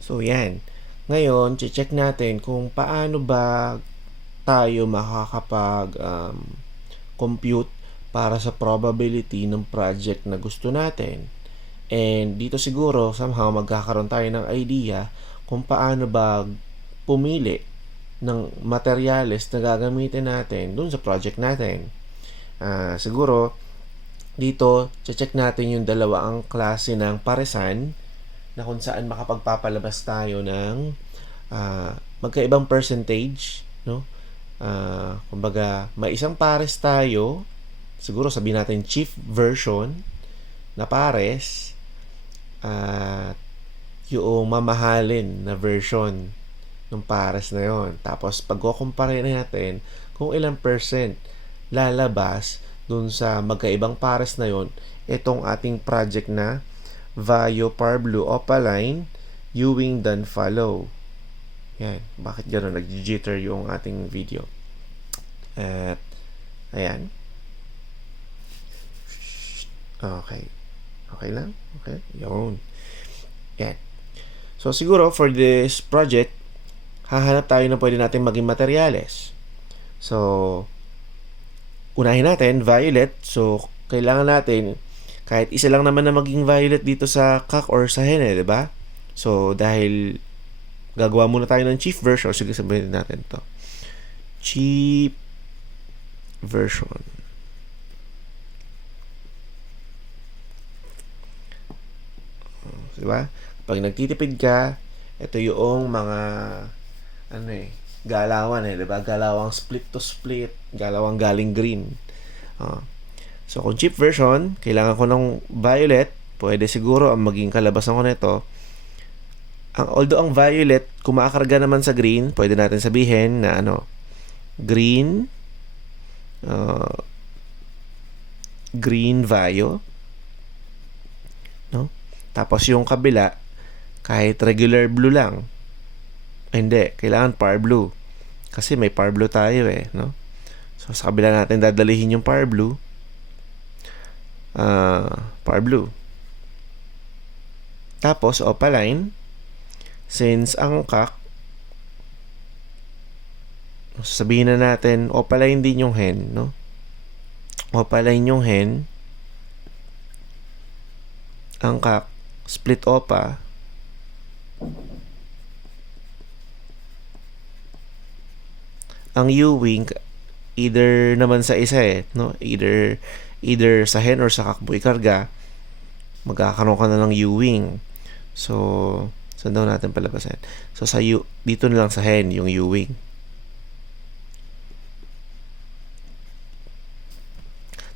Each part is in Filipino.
So, yan. Ngayon, check natin kung paano ba tayo compute para sa probability ng project na gusto natin. And dito siguro, somehow, magkakaroon tayo ng idea kung paano ba pumili ng materyales na gagamitin natin dun sa project natin. Siguro, dito, check natin yung dalawang klase ng paresan na kung saan makapagpapalabas tayo ng magkaibang percentage, no? Kumbaga, may isang pares tayo, siguro sabihin natin chief version na pares at yung mamahalin na version ng pares na yon. Tapos pag-compare natin kung ilang percent lalabas dun sa magkaibang pares na yon, itong ating project na Vaio Parbleu Opaline Ewing Done Follow. Yan. Bakit gano'n? Nag-jitter yung ating video. At, ayan. Okay. Okay lang? Okay. Yun. Yan. So, siguro, for this project, hahanap tayo na pwede natin maging materyales. So, unahin natin, violet. So, kailangan natin, kahit isa lang naman na maging violet dito sa cock or sa hen, diba? So, dahil gagawa muna tayo ng chief version. Sige, sabihin natin to. Chief version. Diba? Pag nagtitipid ka, ito yung mga galawan diba? Galawang split to split, galawang galing green. So, kung cheap version, kailangan ko ng violet, pwede siguro ang maging kalabasan ko nito. Although ang violet, kumakarga naman sa green, pwede natin sabihin na green, green Vaio, no? Tapos yung kabila, kahit regular blue lang. Hindi, kailangan par blue. Kasi may par blue tayo no? So, sa kabila natin dadalihin yung par blue. Par blue. Tapos, opaline. Since ang cock, sabihin na natin, opaline din yung hen, no? Opaline yung hen. Ang cock, split opa. Ang ewing, either naman sa isa no? Either sa hen or sa cock mo ikarga, magkakaroon ka na ng ewing. So, saan daw natin palabasin? So, dito na lang sa hen, yung ewing.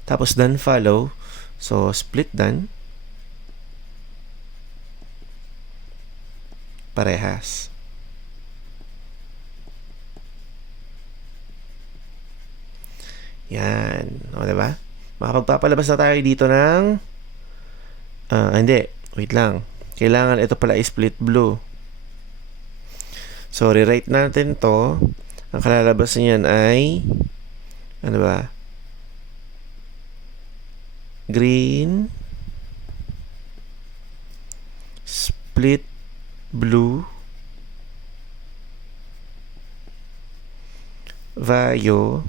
Tapos, done follow. So, split done. Parehas. Yan. O, diba? Makapagpapalabas na tayo dito ng hindi. Wait lang. Kailangan ito pala split blue. So, rewrite natin to. Ang kalalabas niyan ay green split blue Vaio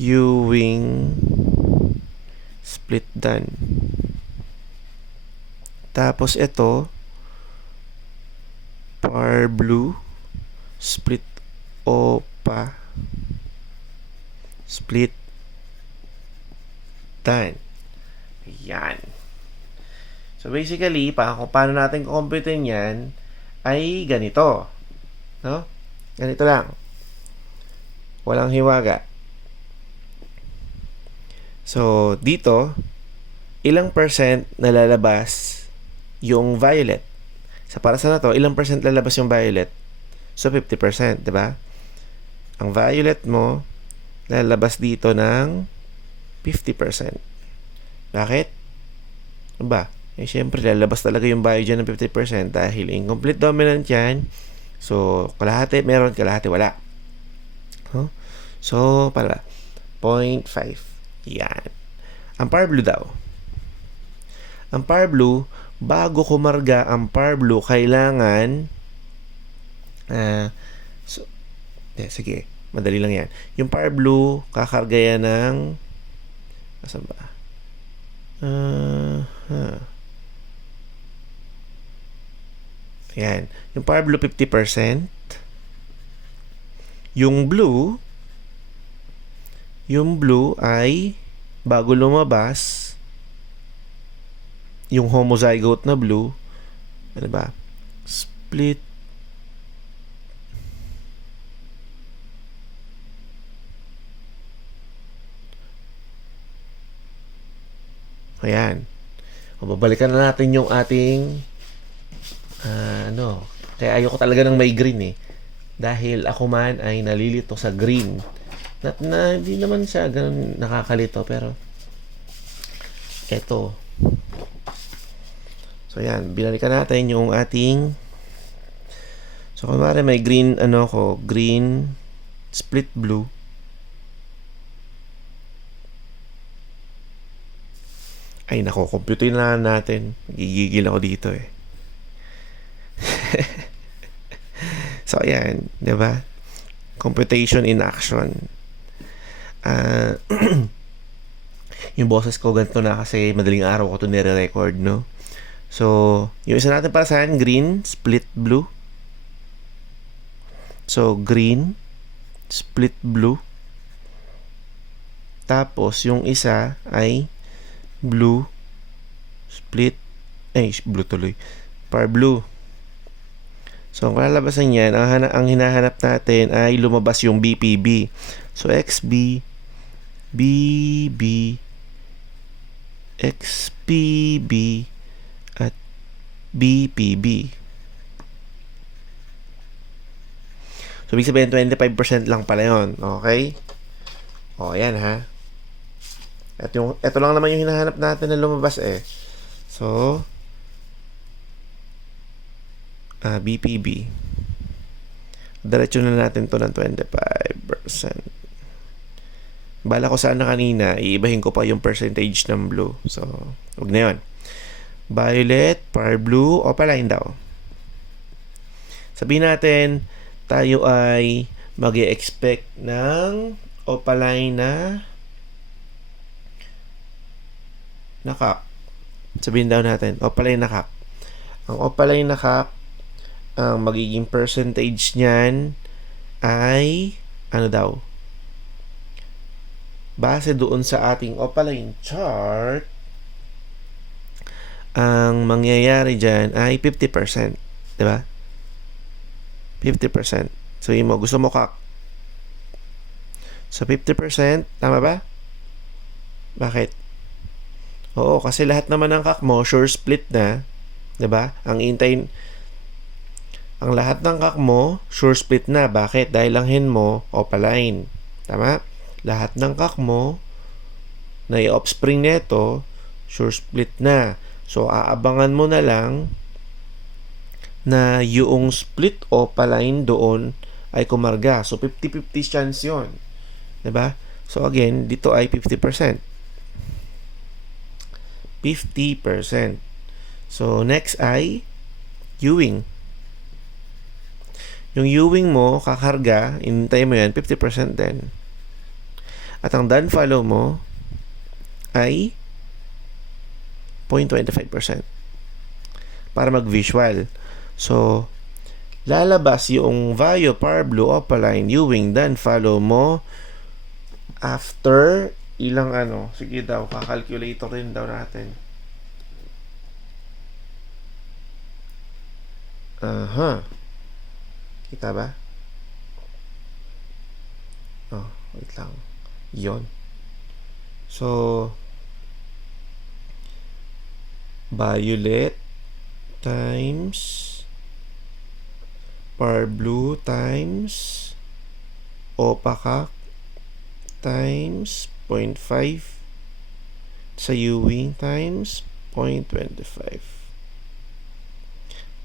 Ewing split done. Tapos ito par blue split opa split done. Ayan. So basically, kung paano natin kukumputin yan ay ganito, no? Ganito lang. Walang hiwaga. So, dito, ilang percent nalalabas yung violet? Sa parasan na to, ilang percent lalabas yung violet? So, 50%, diba? Ang violet mo, lalabas dito ng 50%. Bakit? Ba? Siyempre, lalabas talaga yung Vaio dyan ng 50% dahil incomplete dominant yan. So, kalahati meron, kalahati wala. Huh? So, 0.5. Yan. Ang par blue daw. Ang Power Blue, bago kumarga ang Power Blue, kailangan sige, madali lang yan. Yung Power Blue, kakarga yan ng asan ba? Ayan. Yung Power Blue 50%. Yung blue ay bago lumabas yung homozygote na blue, ano ba? Split ayan. Babalikan na natin yung ating kaya ayoko talaga ng may green dahil ako man ay nalilito sa green na hindi naman siya ganun nakakalito, pero eto, so yan, binalikan natin yung ating, so kunwari may green green split blue. Ay nako, computerin na natin, gigigil ako dito So ayan, 'di ba? Computation in action. Yung boses ko ganito na kasi madaling araw ko ito nire-record, no? So, yung isa natin para saan, green, split blue. So, green, split blue. Tapos, yung isa ay blue, split, blue tuloy. Power blue. So, ang kalalabasan yan, ang hinahanap natin ay lumabas yung BPB. So, XB, BB, XPB, at BPB. So, ibig sabihin, 25% lang pala yun. Okay? O, ayan ha. At ito lang naman yung hinahanap natin na lumabas So, BPB. Diretso na natin to ng 25%. Bala ko sana kanina, iibahin ko pa yung percentage ng blue. So, huwag na yun. Violet, Power Blue, Opaline daw. Sabihin natin, tayo ay mag-expect ng Opaline na nakak. Sabihin daw natin, Opaline nakak. Ang Opaline nakak, ang magiging percentage niyan ay ano daw? Base doon sa ating Opaline chart, ang mangyayari dyan ay 50%. Diba? 50%. So, gusto mo kak. So, 50%, tama ba? Bakit? Oo, kasi lahat naman ng kak mo, sure split na. Diba? Ang lahat ng kak mo, sure split na. Bakit? Dahil lang hen mo, Opaline. Tama? Lahat ng kak mo na i-offspring neto, sure split na. So, aabangan mo na lang na yung split Opaline doon ay kumarga. So, 50-50 chance yun. Diba? So, again, dito ay 50%. 50%. So, next ay Ewing. Yung Ewing mo, kakarga, inintay mo yan, 50% din. At ang done follow mo ay 0.25% para mag-visual. So, lalabas yung Vario, Power Blue, Opaline, Ewing, done follow mo after ilang sige daw, kakalculator rin daw natin. Kita ba? Wait lang. Yon. So, Violet times Power Blue times Opaque times 0.5 sa Ewing times 0.25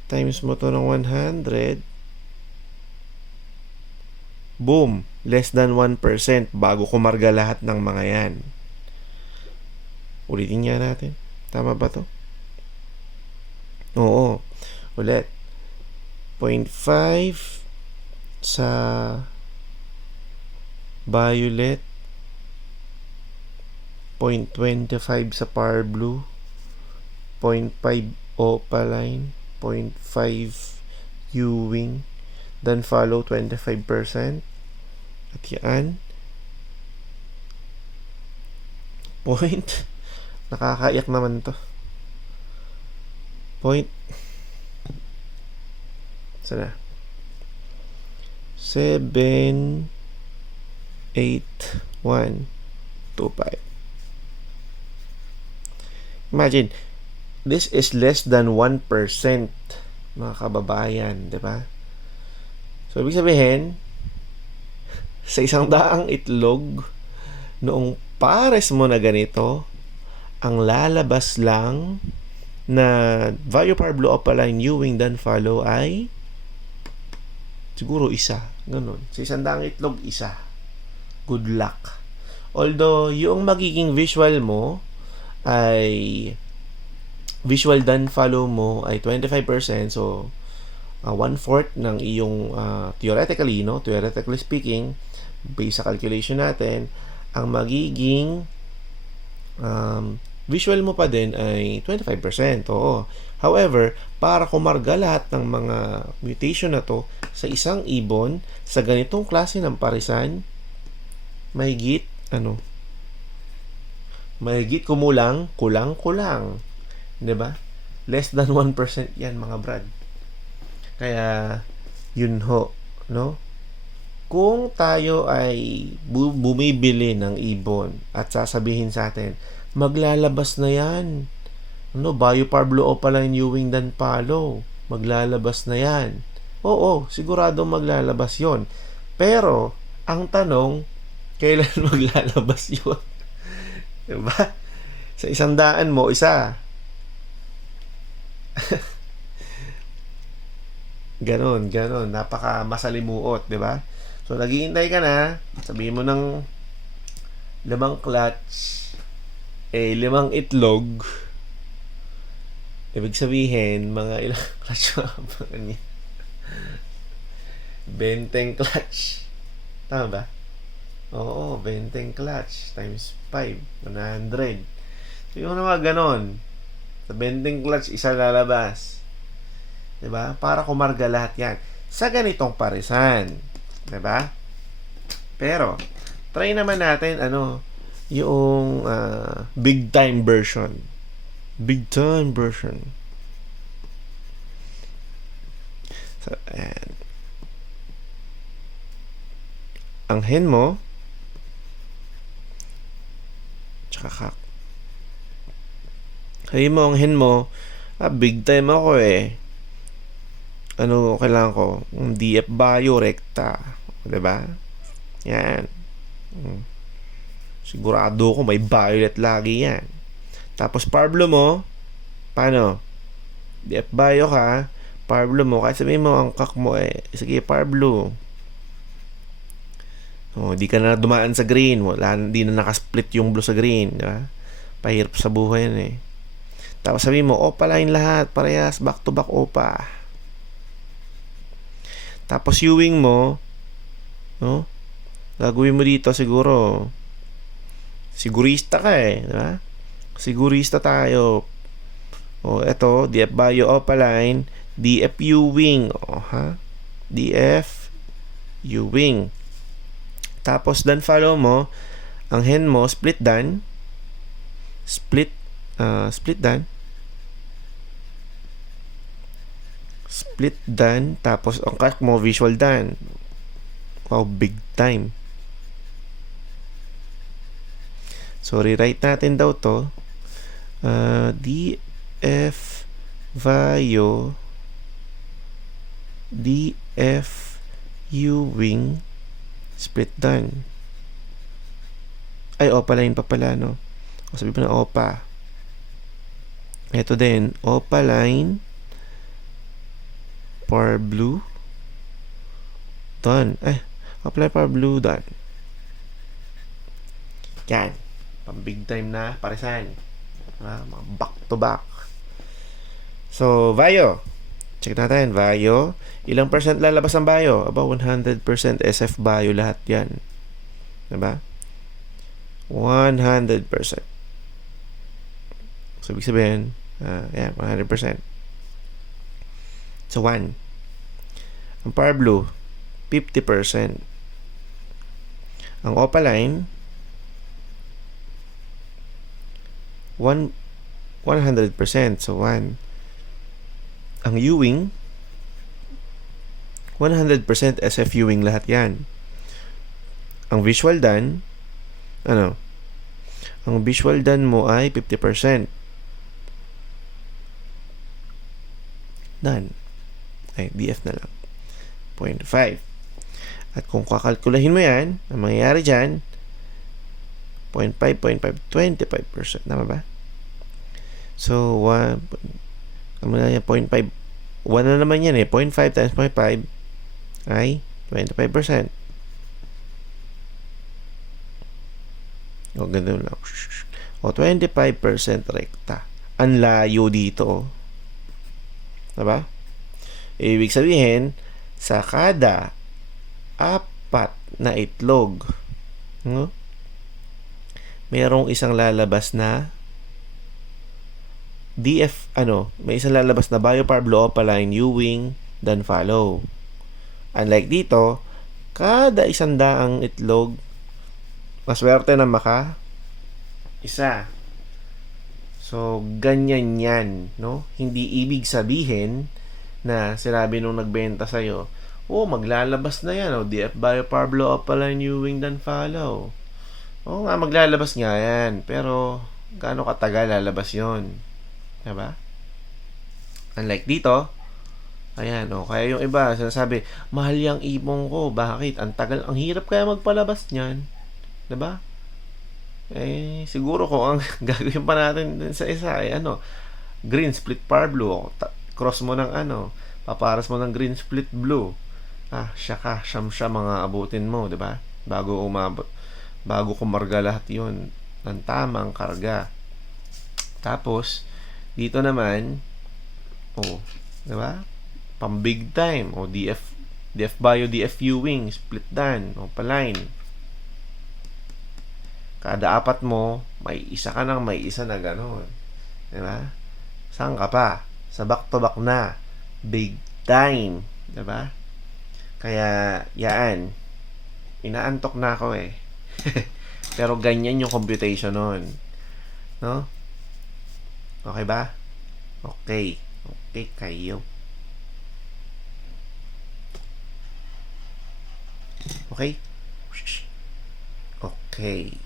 times mo to ng 100. Boom! Less than 1% bago kumarga lahat ng mga yan. Ulitin nga natin. Tama ba to? Oo. Ulit. 0.5 sa violet, 0.25 sa power blue, 0.5 opaline, 0.5 Ewing, then follow 25%. At yan. Point. Nakakaiyak naman to. Point. Sana. 7, 8, 1, 2, 5. Imagine, this is less than 1%, mga kababayan, di ba? So, ibig sabihin, sa 100 itlog, noong pares mo na ganito, ang lalabas lang na Valuepar Blue Opaline Ewing then follow ay siguro isa. Ganun. Sa 100 itlog, isa. Good luck. Although, yung magiging visual mo ay visual then follow mo ay 25%. So, 1/4 ng iyong theoretically speaking, based sa calculation natin, ang magiging visual mo pa din ay 25%. Oo. However, para kumarga lahat ng mga mutation na to sa isang ibon, sa ganitong klase ng parisan, mahigit kumulang, kulang. 'Di ba? Less than 1% yan, mga brad. Kaya, yun ho, no? Kung tayo ay bumibili ng ibon at sasabihin sa atin, maglalabas na yan. Valuepar Blue Opaline Ewing dan Palo. Maglalabas na yan. Oo, sigurado maglalabas yon. Pero, ang tanong, kailan maglalabas yun? Diba? Sa 100 mo, isa. Ganon. Napaka masalimuot, di ba? So, naghihintay ka na, sabihin mo ng 5 clutch, 5 itlog, ibig sabihin, mga ilang clutch mga 20 clutch. Tama ba? Oo, 20 clutch times 5, 100. So, yung mga ganon, sa 20 clutch, isa lalabas. Diba? Para kumarga lahat yan. Sa ganitong parisan. Diba? Pero, try naman natin, yung big time version. Big time version. So, ayan. Ang hen mo, tsaka kak. Sabi mo, ang hen mo, big time ako eh. Kailangan ko? DF Bio Recta. Diba? Yan. Sigurado ko may violet lagi yan. Tapos Parblo mo, paano? DF Bio ka, Parblo mo, kahit sabihin mo ang kak mo sige, Parblo. Di ka na dumaan sa green. Di na nakasplit yung blue sa green. Diba? Pahirap sa buhay yan eh. Tapos sabihin mo, opaline lahat, parehas, back to back opa. Tapos Ewing mo, gagawin mo dito siguro, sigurista ka eh, diba? Sigurista tayo. Eto, DF Bio Opaline, DF Ewing, DF Ewing. Tapos dan follow mo, ang hen mo, split dan, split dan, tapos ang kak mo, visual dan. Wow, big time. So, rewrite natin daw to. DF Bio, DF Ewing, split dan. Ay, opaline pa pala, no? Sabi pa na opa. Ito din, opaline, Par Blue, done. Apply Par Blue, done. Yan. Pang big time na parisan. Mga back to back. So, Vayo. Check natin, Vayo. Ilang percent lalabas ang Vayo? Aba, 100% SF Vayo lahat yan. Diba? 100%. So, ibig sabihin, yan, 100%. So, 1. Ang Power Blue, 50%. Ang Opaline, 100%. So, 1. Ang Ewing, 100% SF Ewing lahat yan. Ang Visual Dan, ang Visual Dan mo ay 50%. Done. Ay, DF na lang. 0.5. At kung kakalkulahin mo yan, ang mangyayari dyan, 0.5, 25%. Tama ba? So, 1, 0.5. 1 na naman yan eh. 0.5 times 0.5 ay 25%. O, ganun lang. O, 25% rekta. Ang layo dito. Diba? Ibig sabihin, sa kada 4 na itlog, no? Mayroong isang lalabas na DF, may isang lalabas na Vayo, Power Blue, Opaline, Ewing, then follow. Unlike dito, kada 100 itlog, maswerte na isa. So, ganyan yan, no? Hindi ibig sabihin na sinabi nung nagbenta sa'yo, maglalabas na yan, DF Vayo, Power Blue, Opaline, Ewing, then follow. Nga, maglalabas nga yan. Pero, gaano katagal lalabas yon? Diba? Unlike dito, ayan, kaya yung iba, sinasabi, mahal yung ipon ko. Bakit? Ang tagal, ang hirap kaya magpalabas niyan. Diba? Siguro ko ang gagawin pa natin sa isa ay green split Power Blue. Cross mo ng paparas mo ng green split blue. Siyam mga abutin mo, diba? Bago kumarga lahat yun ng tamang karga. Tapos, dito naman, diba? Pang big time, DF Vayo, DF Ewing, split dan, Opaline. Kada 4 mo, may isa na gano'n. Diba? Saan ka pa? Sa back-to-back na. Big time. Diba? Kaya, yan. Inaantok na ako eh. Pero ganyan yung computation nun. No? Okay ba? Okay. Okay kayo. Okay? Okay.